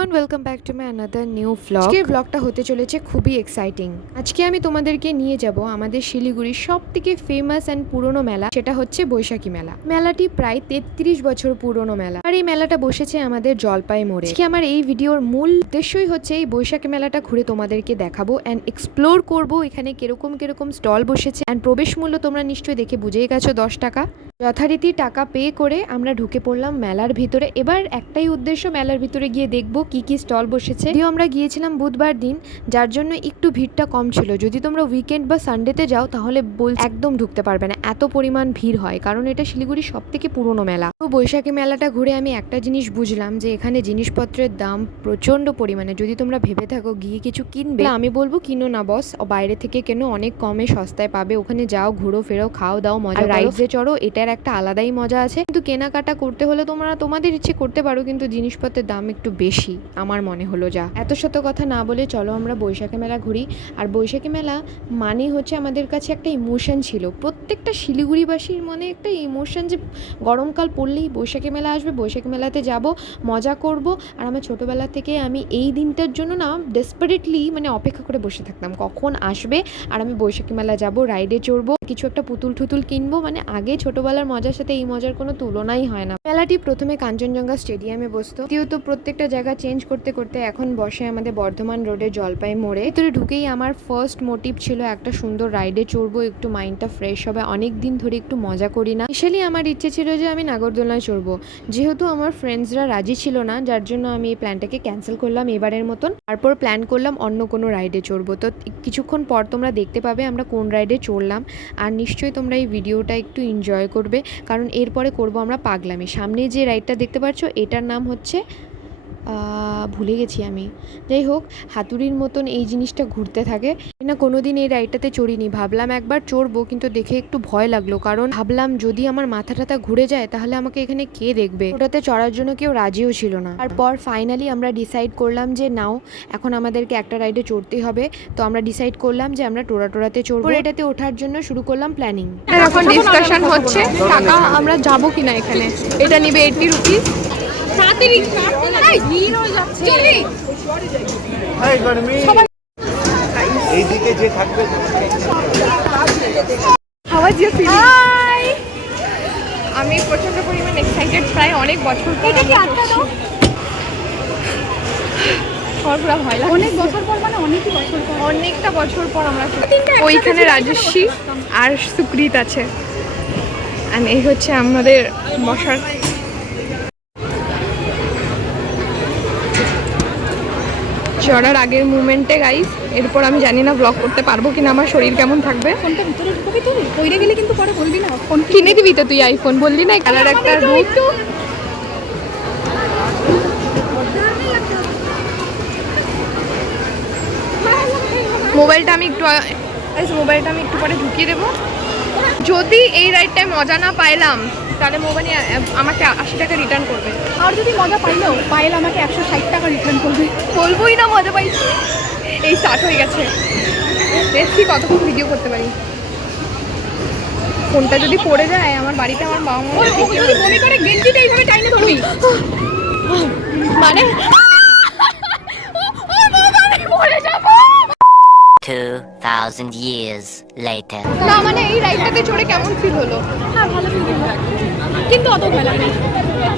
Everyone, welcome back to my another new vlog. আজকের ব্লগটা হতে চলেছে খুবই এক্সাইটিং। আজকে আমি তোমাদেরকে নিয়ে যাব আমাদের শিলিগুড়ির সবথেকে ফেমাস অ্যান্ড পুরনো মেলা, সেটা হচ্ছে বৈশাখী মেলা। মেলাটি প্রায় 33 বছর পুরনো মেলা, আর এই মেলাটা বসেছে আমাদের জলপাই মোড়ে। আজকে আমার এই ভিডিওর মূল উদ্দেশ্যই হচ্ছে এই বৈশাখী মেলাটা ঘুরে তোমাদেরকে দেখাবো অ্যান্ড এক্সপ্লোর করবো এখানে কিরকম স্টল বসেছে। অ্যান্ড প্রবেশ মূল্য তোমরা নিশ্চয়ই দেখে বুঝেই গেছো, 10 টাকা। যথারীতি টাকা পে করে আমরা ঢুকে পড়লাম মেলার ভিতরে। এবার একটাই উদ্দেশ্য, মেলার ভিতরে গিয়ে দেখবো কি কি স্টল বসেছে। যদিও আমরা গিয়েছিলাম বুধবার দিন, যার জন্য একটু ভিড়টা কম ছিল। যদি তোমরা উইকেন্ড বা সানডেতে যাও তাহলে একদম ঢুকতে পারবে না, এত পরিমাণ ভিড় হয়, কারণ এটা শিলিগুড়ির সব থেকে পুরনো মেলা। তো বৈশাখী মেলাটা ঘুরে আমি একটা জিনিস বুঝলাম যে এখানে জিনিসপত্রের দাম প্রচন্ড পরিমাণে। যদি তোমরা ভেবে থাকো গিয়ে কিছু কিনবে, আমি বলবো কিনো না বস, বাইরে থেকে কেন, অনেক কমে সস্তায় পাবে। ওখানে যাও, ঘুরো ফেরো, খাও দাও, মজা, রাইডসে চড়ো, এটার একটা আলাদাই মজা আছে। কিন্তু কেনাকাটা করতে হলে তোমরা তোমাদের ইচ্ছে করতে পারো, কিন্তু জিনিসপত্রের দাম একটু বেশি আমার মনে হলো। যা এত শত কথা না বলে চলো আমরা বৈশাখী মেলা ঘুরি। আর বৈশাখী মেলা মানে হচ্ছে আমাদের কাছে একটা ইমোশন ছিল, প্রত্যেকটা শিলিগুড়িবাসীর মনে একটা ইমোশন যে গরমকাল পড়লেই বৈশাখী মেলা আসবে, বৈশাখী মেলাতে যাব, মজা করব। আর আমার ছোটোবেলা থেকে আমি এই দিনটার জন্য না ডেসপারেটলি অপেক্ষা করে বসে থাকতাম কখন আসবে আর আমি বৈশাখী মেলা যাব, রাইডে চড়বো, কিছু একটা পুতুল টুতুল কিনবো। আগে ছোটোবেলার মজার সাথে এই মজার কোনো তুলনাই হয় না। মেলাটি প্রথমে কাঞ্চনজঙ্ঘা স্টেডিয়ামে বসতো, দ্বিতীয়ত প্রত্যেকটা জায়গা চেঞ্জ করতে করতে এখন বসে আমাদের বর্ধমান রোডে জলপাই মোড়ে। ভিতরে ঢুকেই আমার ফার্স্ট মোটিভ ছিল একটা সুন্দর রাইডে চড়বো, একটু মাইন্ডটা ফ্রেশ হবে, অনেক দিন ধরে একটু মজা করি না। স্পেশালি আমার ইচ্ছে ছিল যে আমি নাগরদোলনায় চড়বো, যেহেতু আমার ফ্রেন্ডসরা রাজি ছিল না, যার জন্য আমি এই প্ল্যানটাকে ক্যান্সেল করলাম এবারের মতন। তারপর প্ল্যান করলাম অন্য কোনো রাইডে চড়বো। তো কিছুক্ষণ পর তোমরা দেখতে পাবে আমরা কোন রাইডে চড়লাম, আর নিশ্চয়ই তোমরা এই ভিডিওটা একটু এনজয় করবে, কারণ এরপরে করব আমরা পাগলামি। সামনে যে রাইডটা দেখতে পাচ্ছ এটার নাম হচ্ছে ভুলে গেছি আমি, যাই হোক হাতুড়ির মতন এই জিনিসটা ঘুরতে থাকে। না কোনোদিন এই রাইডটাতে চড়িনি, ভাবলাম একবার চড়বো, কিন্তু দেখে একটু ভয় লাগলো, কারণ ভাবলাম যদি আমার মাথা টাথা ঘুরে যায় তাহলে আমাকে এখানে কে দেখবে। ওটাতে চড়ার জন্য কেউ রাজিও ছিল না। তারপর ফাইনালি আমরা ডিসাইড করলাম যে নাও এখন আমাদেরকে একটা রাইডে চড়তেই হবে। তো আমরা ডিসাইড করলাম যে আমরা টোরাতে চড়বো। এটাতে ওঠার জন্য শুরু করলাম প্ল্যানিং। এখন ডিসকাশন হচ্ছে টাকা আমরা যাবো কিনা এখানে। এটা নিবে 80 রুপিস। এইদিকে যে থাকবে আমি প্রচন্ড পরিমাণ এক্সাইটেড, প্রায় অনেক বছর পর ভয় লাগে। অনেকটা বছর পর আমরা ওইখানে রাজস্বী আর সুকৃত আছে, আর এই হচ্ছে আমাদের বসার। চড়ার আগের মুভমেন্টে গাইস, এরপর আমি জানি না ব্লগ করতে পারবো কিনা, আমার শরীর কেমন থাকবে। ফোনটা ভিতরে ঢুকবি তুই, কইরে গেলে কিন্তু পরে বলবি না। ফোন কিনে দিবি তো তুই, আইফোন বললি না, কালার একটা রূপ। মোবাইলটা আমি একটু পরে ঢুকিয়ে দেবো। যদি এই রাইডটায় মজা না পাইলাম তাহলে মোবাইল আমাকে 80 টাকা রিটার্ন করবে, আর যদি মজা পাইলে আমাকে 160 টাকা রিটার্ন করবে। বলবোই না মজা পাইছি। এই স্টার্ট হয়ে গেছে, দেখছি কতক্ষণ ভিডিও করতে পারি। ফোনটা যদি পড়ে যায় আমার বাড়িতে, আমার বাবা মা বমি করে গেঞ্জিটা এইভাবে টাইনে ধরবি মানে 2000 years later. না এই রাইডটাতে চড়ে কেমন ফিল হলো? হ্যাঁ ভালো ফিল হলো, কিন্তু অত ভালো লাগে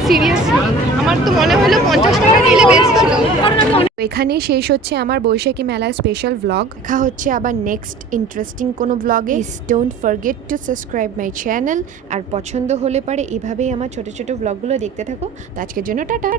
সিরিয়াসলি। আমার তো মনে হলো 50 টাকা নিলে বেস্ট ছিল। এখানেই শেষ হচ্ছে আমার বৈশাখী মেলার স্পেশাল ভ্লগ। দেখা হচ্ছে আবার নেক্সট ইন্টারেস্টিং কোনো ভ্লগে। Don't forget to subscribe my channel. আর পছন্দ হলে পারে এভাবেই আমার ছোট ছোট ভ্লগগুলো দেখতে থাকো। তো আজকের জন্য টাটা।